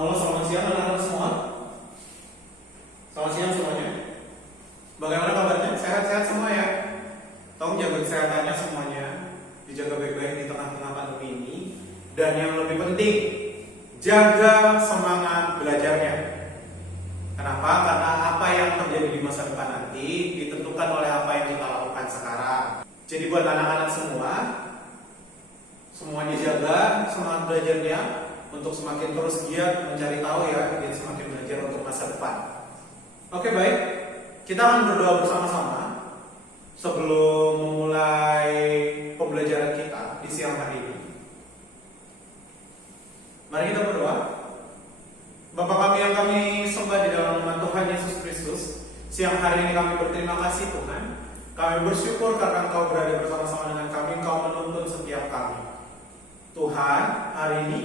Halo, selamat siang anak-anak semua. Selamat siang semuanya. Bagaimana kabarnya? Sehat-sehat semua ya? Tolong jaga kesehatannya semuanya, dijaga baik-baik di tengah-tengah pandemi ini. Dan yang lebih penting, jaga semangat belajarnya. Kenapa? Karena apa yang terjadi di masa depan nanti ditentukan oleh apa yang kita lakukan sekarang. Jadi buat anak-anak semua, semuanya jaga semangat belajarnya untuk semakin terus giat mencari tahu ya, dan semakin belajar untuk masa depan. Oke, baik. Kita akan berdoa bersama-sama sebelum memulai pembelajaran kita di siang hari ini. Mari kita berdoa. Bapa kami yang kami sembah di dalam nama Tuhan Yesus Kristus, siang hari ini kami berterima kasih Tuhan. Kami bersyukur karena Engkau berada bersama-sama dengan kami, Engkau menuntun setiap kami. Tuhan, hari ini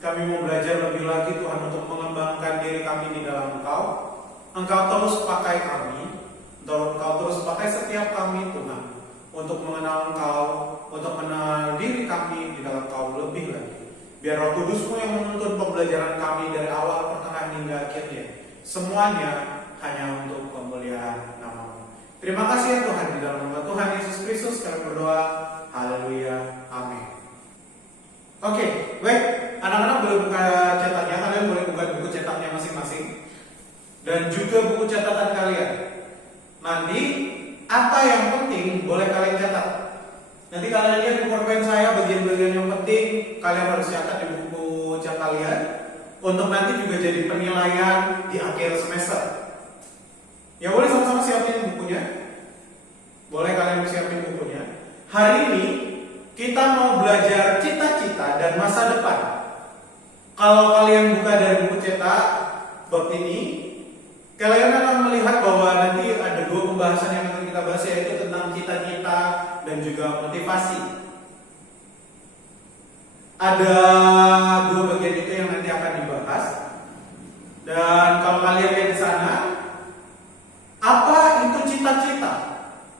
kami mau belajar lebih lagi Tuhan untuk mengembangkan diri kami di dalam Engkau. Engkau terus pakai kami, Engkau terus pakai setiap kami Tuhan, untuk mengenal Engkau, untuk mengenal diri kami di dalam Engkau lebih lagi. Biar Roh Kudus-Mu yang menuntun pembelajaran kami dari awal, pertengahan hingga akhirnya. Semuanya hanya untuk kemuliaan nama-Mu. Terima kasih ya Tuhan, di dalam nama Tuhan Yesus Kristus kami berdoa. Haleluya. Amin. Oke, baik. Anak-anak boleh buka cetaknya, kalian boleh buka buku cetaknya masing-masing. Dan juga buku catatan kalian. Nanti, apa yang penting boleh kalian catat. Nanti kalian lihat di pulpen saya bagian-bagian yang penting kalian harus catat di buku cat kalian untuk nanti juga jadi penilaian di akhir semester. Ya boleh sama-sama siapin bukunya. Boleh kalian siapin bukunya. Hari ini kita mau belajar cita-cita dan masa depan. Kalau kalian buka dari buku cetak bab ini, kalian akan melihat bahwa nanti ada dua pembahasan yang akan kita bahas, yaitu tentang cita-cita dan juga motivasi. Ada dua bagian itu yang nanti akan dibahas. Dan kalau kalian lihat di sana, apa itu cita-cita?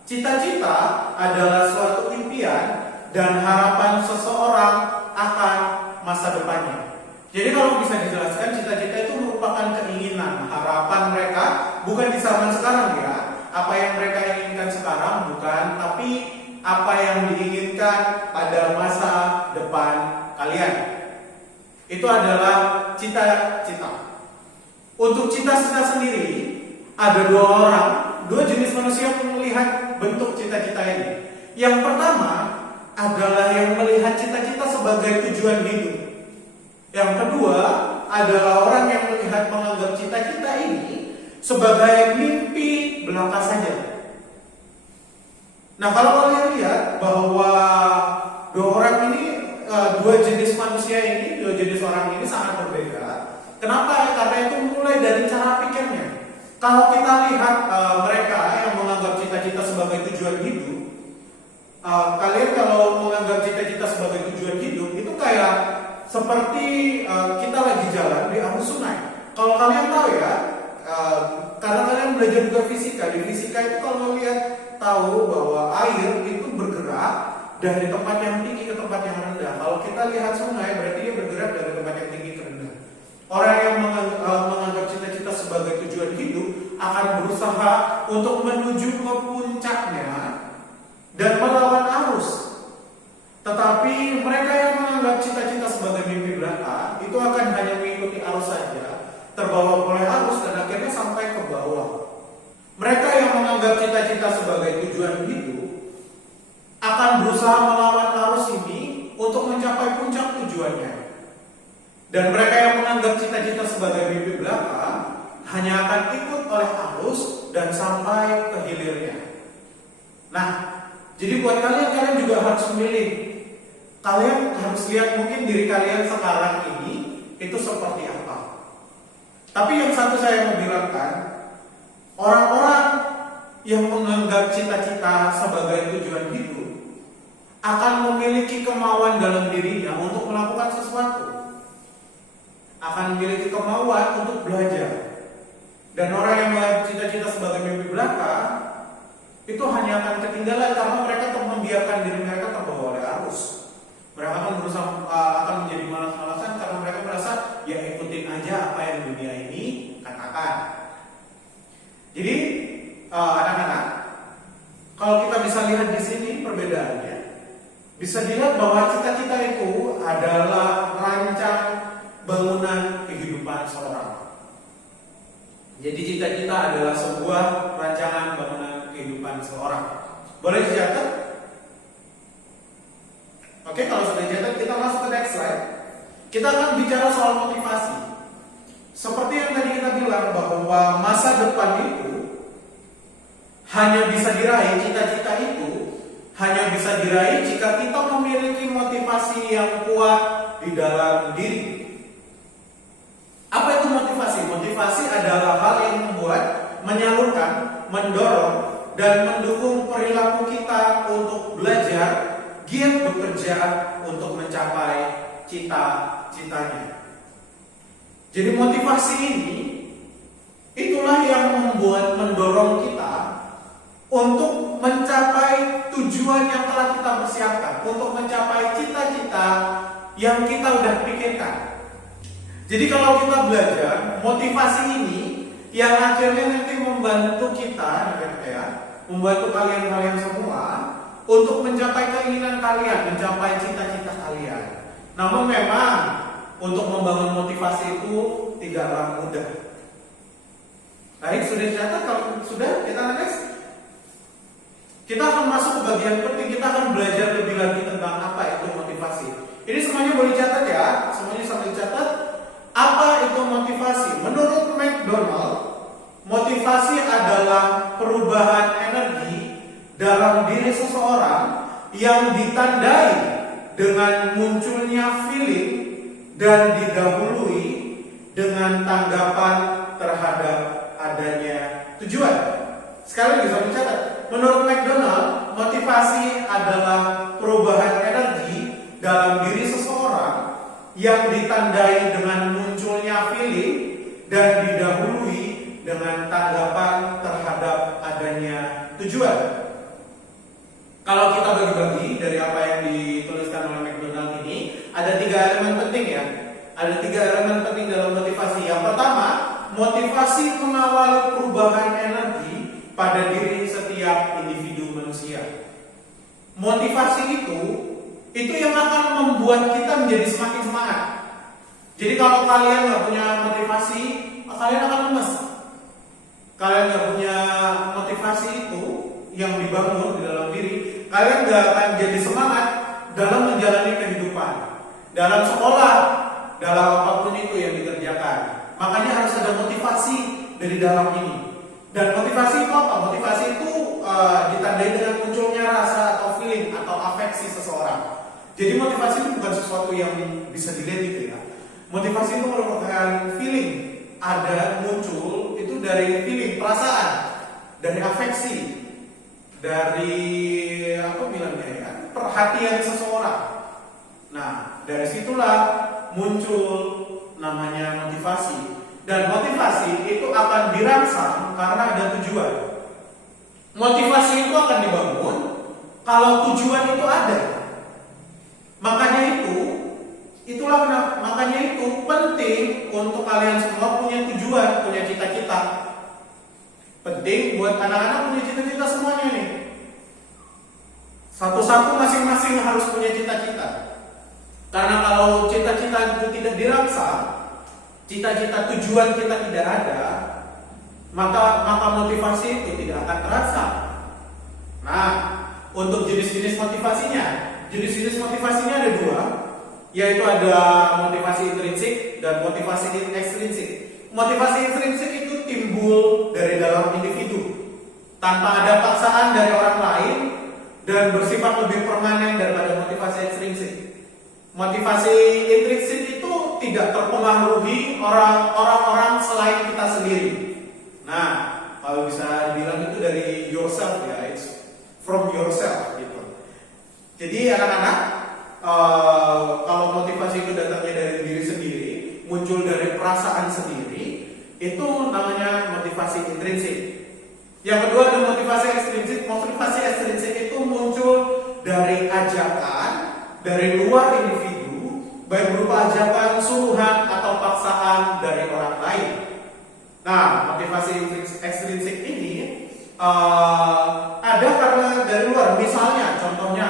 Cita-cita adalah suatu impian dan harapan seseorang akan masa depannya. Jadi kalau bisa dijelaskan, cita-cita itu merupakan keinginan, harapan mereka, bukan di zaman sekarang ya. Apa yang mereka inginkan sekarang bukan, tapi apa yang diinginkan pada masa depan kalian. Itu adalah cita-cita. Untuk cita-cita sendiri, ada dua jenis manusia yang melihat bentuk cita-cita ini. Yang pertama adalah yang melihat cita-cita sebagai tujuan hidup. Yang kedua adalah orang yang menganggap cita-cita ini sebagai mimpi belaka saja. Nah, kalau kalian lihat bahwa dua jenis manusia ini, dua jenis orang ini sangat berbeda. Kenapa? Karena itu mulai dari cara pikirnya. Kalau kita lihat mereka yang menganggap cita-cita sebagai tujuan hidup, kalian kalau menganggap cita-cita sebagai tujuan hidup itu kayak seperti kita lagi jalan di arus sungai. Kalau kalian tahu ya, karena kalian belajar juga fisika, di fisika itu kalau lihat tahu bahwa air itu bergerak dari tempat yang tinggi ke tempat yang rendah. Kalau kita lihat sungai, berarti dia bergerak dari tempat yang tinggi ke rendah. Orang yang menganggap cita-cita sebagai tujuan hidup akan berusaha untuk menuju ke puncaknya dan melawan arus. Tetapi mereka yang menganggap cita-cita sebagai mimpi belaka itu akan hanya mengikuti arus saja, terbawa oleh arus dan akhirnya sampai ke bawah. Mereka yang menganggap cita-cita sebagai tujuan hidup akan berusaha melawan arus ini untuk mencapai puncak tujuannya. Dan mereka yang menganggap cita-cita sebagai mimpi belaka hanya akan ikut oleh arus dan sampai ke hilirnya. Nah, jadi buat kalian juga harus memilih. Kalian harus lihat mungkin diri kalian sekarang ini itu seperti apa. Tapi yang satu saya mau bilangkan, orang-orang yang menganggap cita-cita sebagai tujuan hidup akan memiliki kemauan dalam dirinya untuk melakukan sesuatu. Akan memiliki kemauan untuk belajar. Dan orang yang menganggap cita-cita sebagai mimpi belaka itu hanya akan ketinggalan karena mereka membiarkan diri mereka terbawa oleh arus. Mereka akan berusaha akan menjadi malas-malasan karena mereka merasa ya ikutin aja perbedaannya, bisa dilihat bahwa cita-cita itu adalah rancang bangunan kehidupan seorang. Jadi cita-cita adalah sebuah rancangan bangunan kehidupan seorang. Boleh dicatat? Oke, kalau sudah dicatat, kita masuk ke next slide. Kita akan bicara soal motivasi. Seperti yang tadi kita bilang bahwa masa depan itu hanya bisa diraih, cita-cita itu hanya bisa diraih jika kita memiliki motivasi yang kuat di dalam diri. Apa itu motivasi? Motivasi adalah hal yang membuat, menyalurkan, mendorong, dan mendukung perilaku kita untuk belajar, giat bekerja untuk mencapai cita-citanya. Jadi motivasi ini itulah yang membuat, mendorong kita untuk mencapai tujuan yang telah kita persiapkan, untuk mencapai cita-cita yang kita udah pikirkan. Jadi kalau kita belajar, motivasi ini yang akhirnya nanti membantu kita, membantu kalian semua untuk mencapai keinginan kalian, mencapai cita-cita kalian. Namun memang untuk membangun motivasi itu tidaklah mudah. Baik, sudah dicatat? Kalau sudah, kita next. Kita akan masuk ke bagian penting, kita akan belajar lebih lagi tentang apa itu motivasi. Ini semuanya boleh dicatat ya, semuanya sambil dicatat. Apa itu motivasi? Menurut McDonald, motivasi adalah perubahan energi dalam diri seseorang yang ditandai dengan munculnya feeling dan didahului dengan tanggapan terhadap adanya tujuan. Sekali lagi saya mencatat, menurut McDonald, motivasi adalah perubahan energi dalam diri seseorang yang ditandai dengan munculnya feeling dan didahului dengan tanggapan terhadap adanya tujuan. Kalau kita bagi-bagi dari apa yang dituliskan oleh McDonald ini, ada 3 elemen penting ya. Ada 3 elemen penting dalam motivasi. Yang pertama, motivasi mengawali perubahan energi pada diri setiap individu manusia. Motivasi itu yang akan membuat kita menjadi semakin semangat. Jadi kalau kalian nggak punya motivasi, kalian akan lemes. Kalian nggak punya motivasi itu yang dibangun di dalam diri, kalian nggak akan jadi semangat dalam menjalani kehidupan, dalam sekolah, dalam apapun itu yang dikerjakan. Makanya harus ada motivasi dari dalam ini. Dan motivasi itu apa? Motivasi itu ditandai dengan munculnya rasa atau feeling atau afeksi seseorang. Jadi motivasi itu bukan sesuatu yang bisa dilihat gitu ya. Motivasi itu merupakan feeling, ada muncul itu dari feeling, perasaan, dari afeksi, dari apa bilangnya ya, perhatian seseorang. Nah, dari situlah muncul namanya motivasi. Dan motivasi itu akan dirangsang karena ada tujuan. Motivasi itu akan dibangun kalau tujuan itu ada. Makanya itu penting untuk kalian semua punya tujuan, punya cita-cita. Penting buat anak-anak punya cita-cita semuanya nih. Satu-satu masing-masing harus punya cita-cita. Karena kalau cita-cita itu tidak dirangsang, cita-cita tujuan kita tidak ada, maka motivasi itu tidak akan terasa. Nah, untuk jenis-jenis motivasinya ada 2, yaitu ada motivasi intrinsik dan motivasi ekstrinsik. Motivasi intrinsik itu timbul dari dalam individu, tanpa ada paksaan dari orang lain dan bersifat lebih permanen daripada motivasi ekstrinsik. Motivasi intrinsik itu tidak terpengaruhi orang-orang selain kita sendiri. Nah, kalau bisa dibilang itu dari yourself ya, it's from yourself gitu. Jadi anak-anak, kalau motivasi itu datangnya dari diri sendiri, muncul dari perasaan sendiri, itu namanya motivasi intrinsik. Yang kedua ada motivasi ekstrinsik. Motivasi ekstrinsik itu muncul dari ajakan dari luar individu, baik berupa ajakan, suruhan atau paksaan dari orang lain. Nah, motivasi ekstrinsik ini ada karena dari luar. Misalnya, contohnya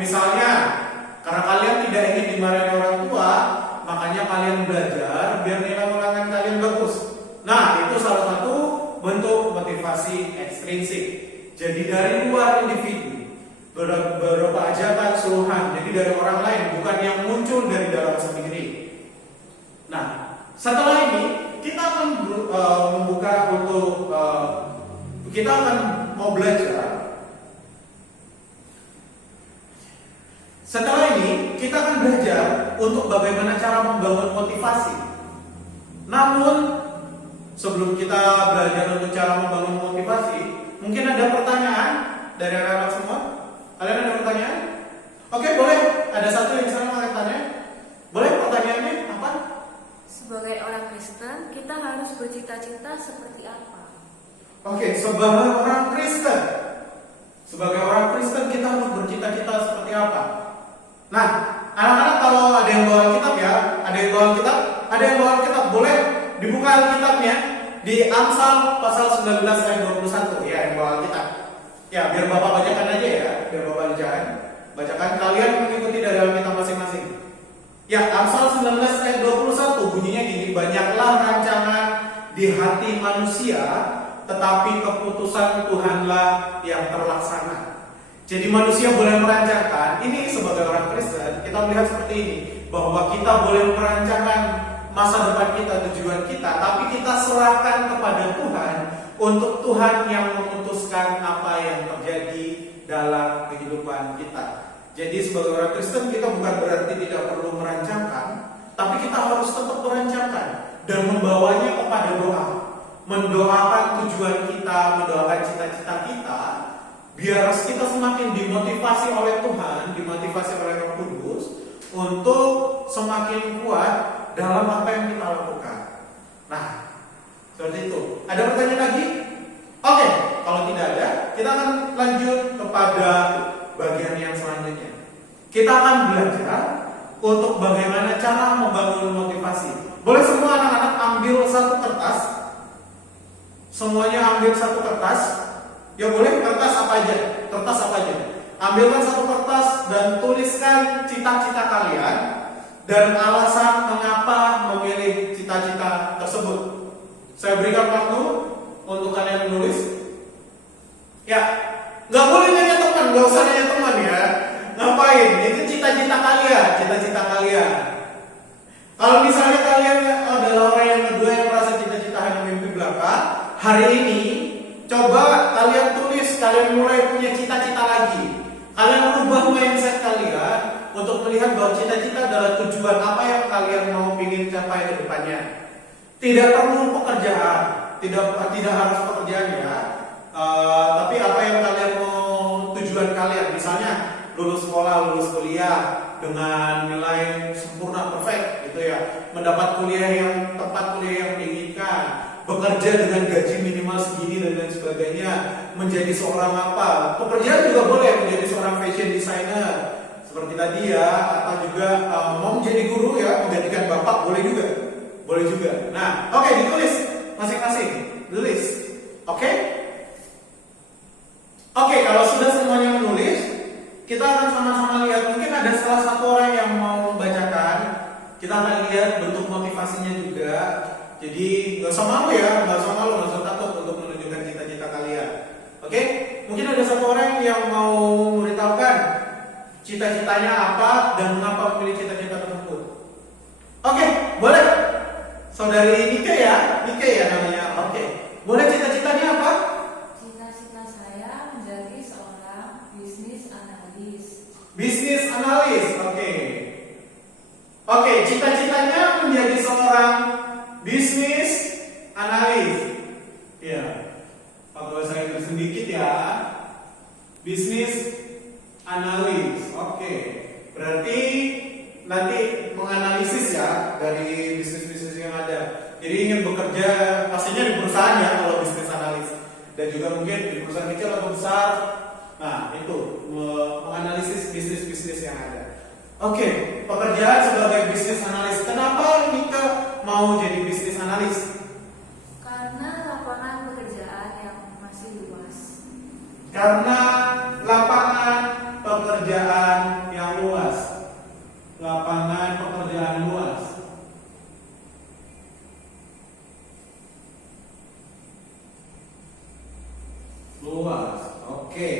Misalnya, karena kalian tidak ingin dimarahi orang tua, makanya kalian belajar biar nilai ulangan kalian bagus. Nah, itu salah satu bentuk motivasi ekstrinsik. Jadi dari luar individu, beberapa ajakan suruhan, jadi dari orang lain, bukan yang muncul dari dalam sendiri. Nah, setelah ini kita akan membuka untuk kita akan mau belajar. Setelah ini kita akan belajar untuk bagaimana cara membangun motivasi. Namun sebelum kita belajar untuk cara membangun motivasi, mungkin ada pertanyaan dari anak-anak semua? Kalian ada pertanyaan? Oke, boleh. Ada satu yang saya mau tanya. Boleh, pertanyaannya apa? Sebagai orang Kristen, kita harus bercita-cita seperti apa? Oke, sebagai orang Kristen. Sebagai orang Kristen kita harus bercita-cita seperti apa? Nah, anak-anak kalau ada yang bawa kitab ya, ada yang bawa kitab, boleh dibuka Alkitabnya di Amsal pasal 19 ayat 21 ya, yang bawa kitab. Ya, biar Bapak bacakan aja ya, biar Bapak bacakan kalian mengikuti dari Alkitab masing-masing. Ya, Amsal 19 ayat 21 bunyinya gini, banyaklah rancangan di hati manusia, tetapi keputusan Tuhanlah yang terlaksana. Jadi manusia boleh merancangkan, ini sebagai orang Kristen, kita melihat seperti ini, bahwa kita boleh merancangkan masa depan kita, tujuan kita, tapi kita serahkan kepada Tuhan, untuk Tuhan yang memutuskan apa yang terjadi dalam kehidupan kita. Jadi sebagai orang Kristen kita bukan berarti tidak perlu merancangkan, tapi kita harus tetap merancangkan dan membawanya kepada doa. Mendoakan tujuan kita, mendoakan cita-cita kita, biar kita semakin dimotivasi oleh Tuhan, dimotivasi oleh Roh Kudus untuk semakin kuat dalam apa yang kita lakukan. Nah, seperti itu. Ada pertanyaan lagi? Oke, kalau tidak ada, kita akan lanjut kepada bagian yang selanjutnya. Kita akan belajar untuk bagaimana cara membangun motivasi. Boleh semua anak-anak ambil satu kertas? Semuanya ambil satu kertas. Ya boleh, kertas apa aja? Kertas apa aja? Ambilkan satu kertas dan tuliskan cita-cita kalian dan alasan mengapa memilih cita-cita tersebut. Saya berikan waktu untuk kalian menulis. Ya, nggak boleh nanya teman, nggak usah nanya teman ya. Ngapain? Itu cita-cita kalian, cita-cita kalian. Kalau misalnya kalian adalah orang yang kedua yang merasa cita-cita hanya mimpi belaka, hari ini coba kalian tulis, kalian mulai punya cita-cita lagi. Kalian rubah mindset kalian untuk melihat bahwa cita-cita adalah tujuan apa yang kalian mau ingin capai ke depannya. Tidak perlu pekerjaan, tidak harus pekerjaan ya. Tapi apa yang kalian mau, tujuan kalian, misalnya lulus sekolah, lulus kuliah dengan nilai sempurna perfect gitu ya, mendapat kuliah yang tepat, kuliah yang diinginkan, bekerja dengan gaji minimal segini dan lain sebagainya, menjadi seorang apa, pekerjaan juga boleh, menjadi seorang fashion designer seperti tadi ya, atau juga mau menjadi guru ya, menggantikan bapak boleh juga. Nah, oke, ditulis masing-masing, tulis, oke? Oke, kalau sudah semuanya menulis, kita akan sama-sama lihat. Mungkin ada salah satu orang yang mau membacakan. Kita akan lihat bentuk motivasinya juga. Jadi nggak usah malu ya, nggak usah takut untuk menunjukkan cita-cita kalian. Oke? Mungkin ada satu orang yang mau memberitahukan cita-citanya apa dan mengapa memilih cita-cita tersebut. Oke, boleh. Saudari Nike ya namanya. Oke, boleh, cita-citanya apa? Cita-cita saya menjadi seorang bisnis analis. Bisnis analis, oke. Oke, cita-citanya menjadi seorang bisnis analis. Ya, pakai bahasa Inggris sedikit ya. Bisnis analis, oke. Berarti nanti menganalisis ya dari bisnis-bisnis yang ada. Jadi ingin bekerja pastinya di perusahaan ya kalau bisnis analis, dan juga mungkin di perusahaan kecil atau besar. Nah itu menganalisis bisnis-bisnis yang ada. Oke, pekerjaan sebagai bisnis analis. Kenapa Nika mau jadi bisnis analis? Karena lapangan pekerjaan yang masih luas. Karena lapangan pekerjaan pekerjaan yang luas. Lapangan pekerjaan luas. Luas. Oke.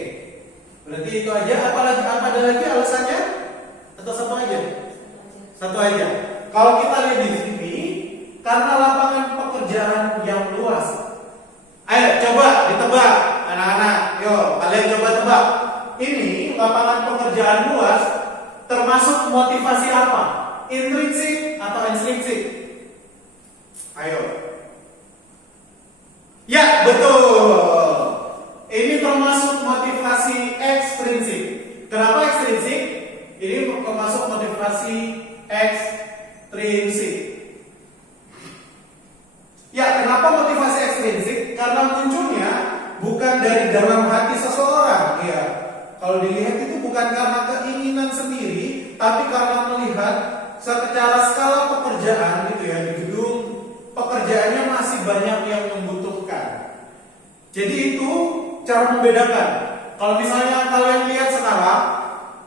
Berarti itu aja. Apa ada lagi alasannya? Atau satu aja? Satu aja. Kalau kita lihat di sini, karena lapangan pekerjaan yang luas. Ayo coba ditebak, anak-anak. Yo, kalian coba tebak. Ini lapangan pekerjaan luas termasuk motivasi apa? Intrinsik atau ekstrinsik? Ayo. Ya, betul. Ini termasuk motivasi ekstrinsik. Kenapa ekstrinsik? Ini termasuk motivasi ekstrinsik. Ya, kenapa motivasi ekstrinsik? Karena munculnya bukan dari dalam hati seseorang, ya. Kalau dilihat itu bukan karena keinginan sendiri, tapi karena melihat secara skala pekerjaan gitu ya, di gedung pekerjaannya masih banyak yang membutuhkan. Jadi itu cara membedakan. Kalau misalnya kalian lihat sekarang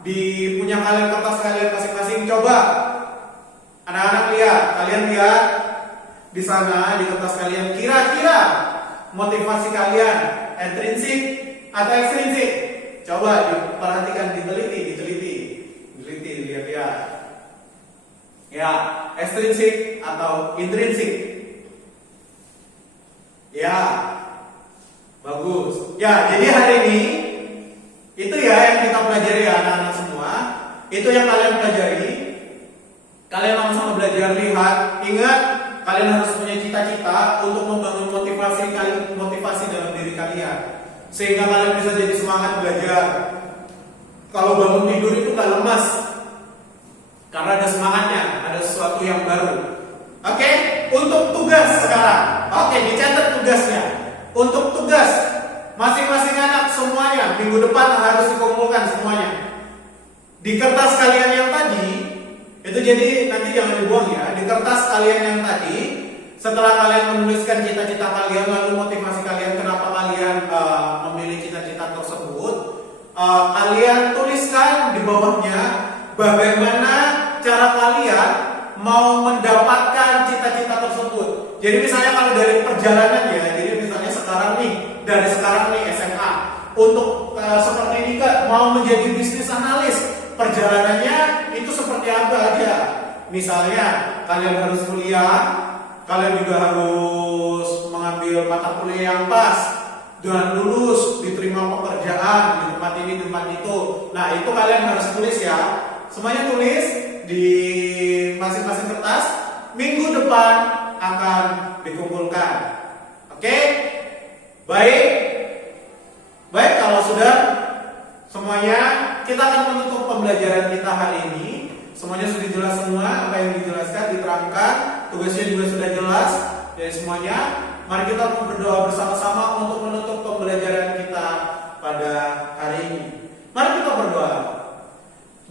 di punya kalian kertas kalian masing-masing, coba anak-anak lihat, kalian lihat di sana di kertas kalian, kira-kira motivasi kalian intrinsik atau ekstrinsik? Coba diperhatikan, diteliti, lihat-lihat. Ya, ekstrinsik atau intrinsik? Ya, bagus. Ya, jadi hari ini itu ya yang kita pelajari ya anak-anak semua. Itu yang kalian pelajari. Kalian sama-sama belajar, lihat, ingat. Kalian harus punya cita-cita untuk membangun motivasi dalam diri kalian, sehingga kalian bisa jadi semangat belajar. Kalau bangun tidur itu gak lemas, karena ada semangatnya, ada sesuatu yang baru. Oke, untuk tugas sekarang. Oke, dicatat tugasnya. Untuk tugas masing-masing anak semuanya minggu depan harus dikumpulkan semuanya. Di kertas kalian yang tadi itu, jadi nanti jangan dibuang ya. Di kertas kalian yang tadi, setelah kalian menuliskan cita-cita kalian, lalu motivasi kalian kenapa kalian memilih cita-cita tersebut, kalian tuliskan di bawahnya bagaimana cara kalian mau mendapatkan cita-cita tersebut. Jadi misalnya kalau dari perjalanan ya, jadi misalnya dari sekarang nih SMA untuk seperti ini Kak, mau menjadi bisnis analis, perjalanannya itu seperti apa aja. Misalnya kalian harus kuliah, kalian juga harus mengambil mata kuliah yang pas dan lulus, diterima pekerjaan di tempat ini, di tempat itu. Nah, itu kalian harus tulis ya. Semuanya tulis di masing-masing kertas. Minggu depan akan dikumpulkan. Oke? Baik, kalau sudah semuanya, kita akan menutup pembelajaran kita hari ini. Semuanya sudah jelas semua, apa yang dijelaskan, diterangkan, tugasnya juga sudah jelas dari semuanya. Mari kita berdoa bersama-sama untuk menutup pembelajaran kita pada hari ini. Mari kita berdoa.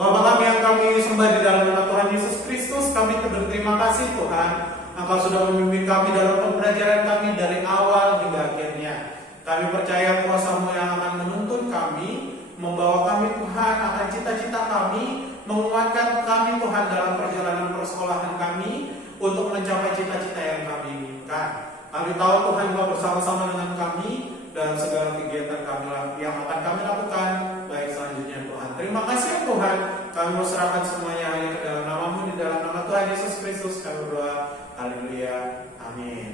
Bapa kami yang kami sembah di dalam nama Tuhan Yesus Kristus, kami berterima kasih Tuhan, Engkau sudah memimpin kami dalam pembelajaran kami dari awal hingga akhirnya. Kami percaya kuasa-Mu yang akan menuntun kami, membawa kami Tuhan akan cita-cita kami, menguatkan kami Tuhan dalam perjalanan persekolahan kami untuk mencapai cita-cita yang kami inginkan. Kami tahu Tuhan Engkau bersama-sama dengan kami dalam segala kegiatan kami yang akan kami lakukan baik selanjutnya Tuhan. Terima kasih Tuhan, kami mau serahkan semuanya hanya ke dalam nama-Mu, di dalam nama Tuhan Yesus Kristus kami berdoa. Haleluya. Amin.